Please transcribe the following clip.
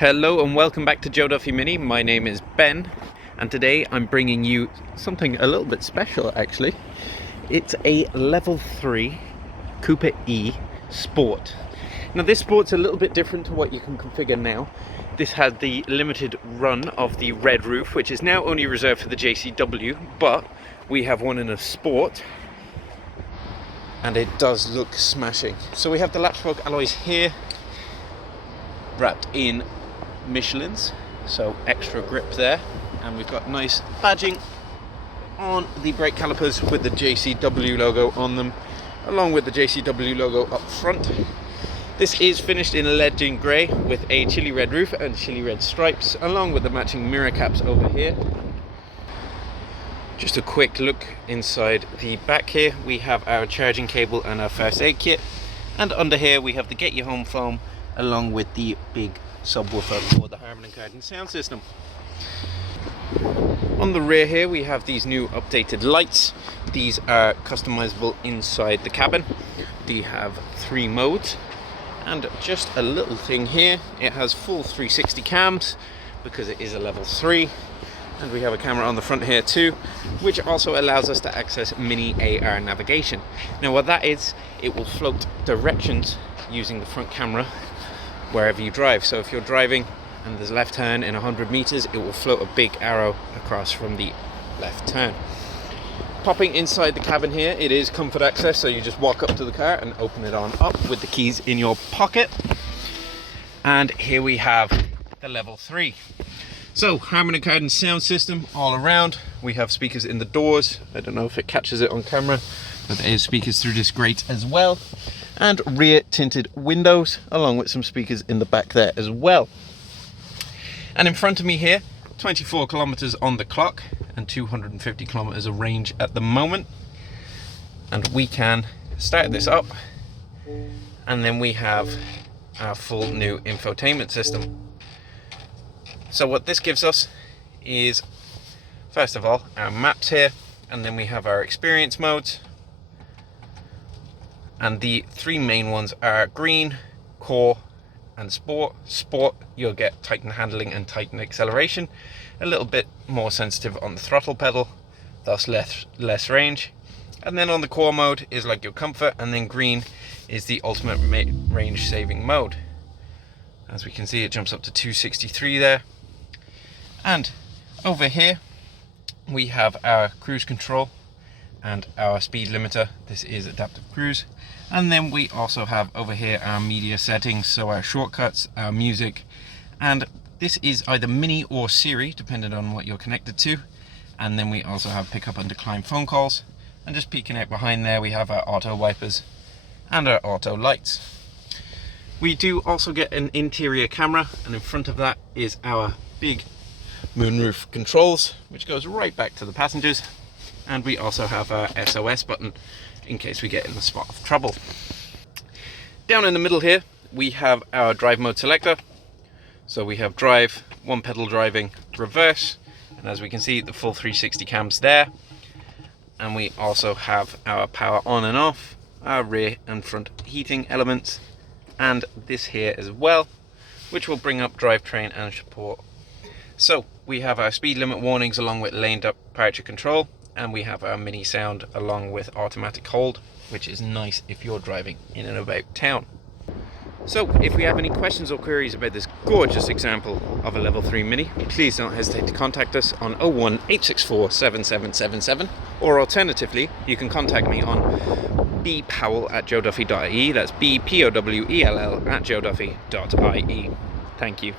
Hello and welcome back to Joe Duffy Mini. My name is Ben and today I'm bringing you something a little bit special actually. It's a level 3 Coupe E Sport. Now this Sport's a little bit different to what you can configure now. This has the limited run of the red roof, which is now only reserved for the JCW, but we have one in a Sport and it does look smashing. So we have the latch spoke alloys here, wrapped in Michelin's, so extra grip there, and we've got nice badging on the brake calipers with the JCW logo on them, along with the JCW logo up front. This is finished in legend grey with a chili red roof and chili red stripes, along with the matching mirror caps over here. Just a quick look inside the back here. We have our charging cable and our first aid kit, and under here we have the Get You Home foam along with the big subwoofer for the Harman and Kardon sound system. On the rear here we have these new updated lights. These are customizable inside the cabin. They have 3 modes, and just a little thing here, it has full 360 cams because it is a level 3, and we have a camera on the front here too, which also allows us to access mini AR navigation. Now what that is, it will float directions using the front camera wherever you drive. So if you're driving and there's a left turn in 100 meters, it will float a big arrow across from the left turn. Popping inside the cabin here, it is comfort access, so you just walk up to the car and open it on up with the keys in your pocket. And here we have the level 3. So Harman and Kardon sound system all around. We have speakers in the doors. I don't know if it catches it on camera, but there is speakers through this grate as well. And rear tinted windows, along with some speakers in the back there as well. And in front of me here, 24 kilometers on the clock and 250 kilometers of range at the moment. And we can start this up, and then we have our full new infotainment system. So what this gives us is, first of all, our maps here, and then we have our experience modes. And the 3 main ones are Green, Core and Sport. Sport, you'll get Titan handling and Titan acceleration, a little bit more sensitive on the throttle pedal, thus less range. And then on the Core mode is like your comfort, and then Green is the ultimate range saving mode. As we can see, it jumps up to 263 there. And over here we have our cruise control and our speed limiter. This is adaptive cruise. And then we also have over here our media settings, so our shortcuts, our music, and this is either Mini or Siri depending on what you're connected to. And then we also have pick up and decline phone calls, and just peeking out behind there we have our auto wipers and our auto lights. We do also get an interior camera, and in front of that is our big moonroof controls, which goes right back to the passengers. And we also have our SOS button in case we get in the spot of trouble. Down in the middle here we have our drive mode selector. So we have drive, 1 pedal driving, reverse, and as we can see the full 360 cams there. And we also have our power on and off, our rear and front heating elements, and this here as well, which will bring up drivetrain and support. So we have our speed limit warnings along with lane departure control, and we have our mini sound along with automatic hold, which is nice if you're driving in and about town. So if we have any questions or queries about this gorgeous example of a level 3 Mini, please don't hesitate to contact us on 01864 7777, or alternatively you can contact me on bpowell@joeduffy.ie. That's bpowell@joeduffy.ie. Thank you.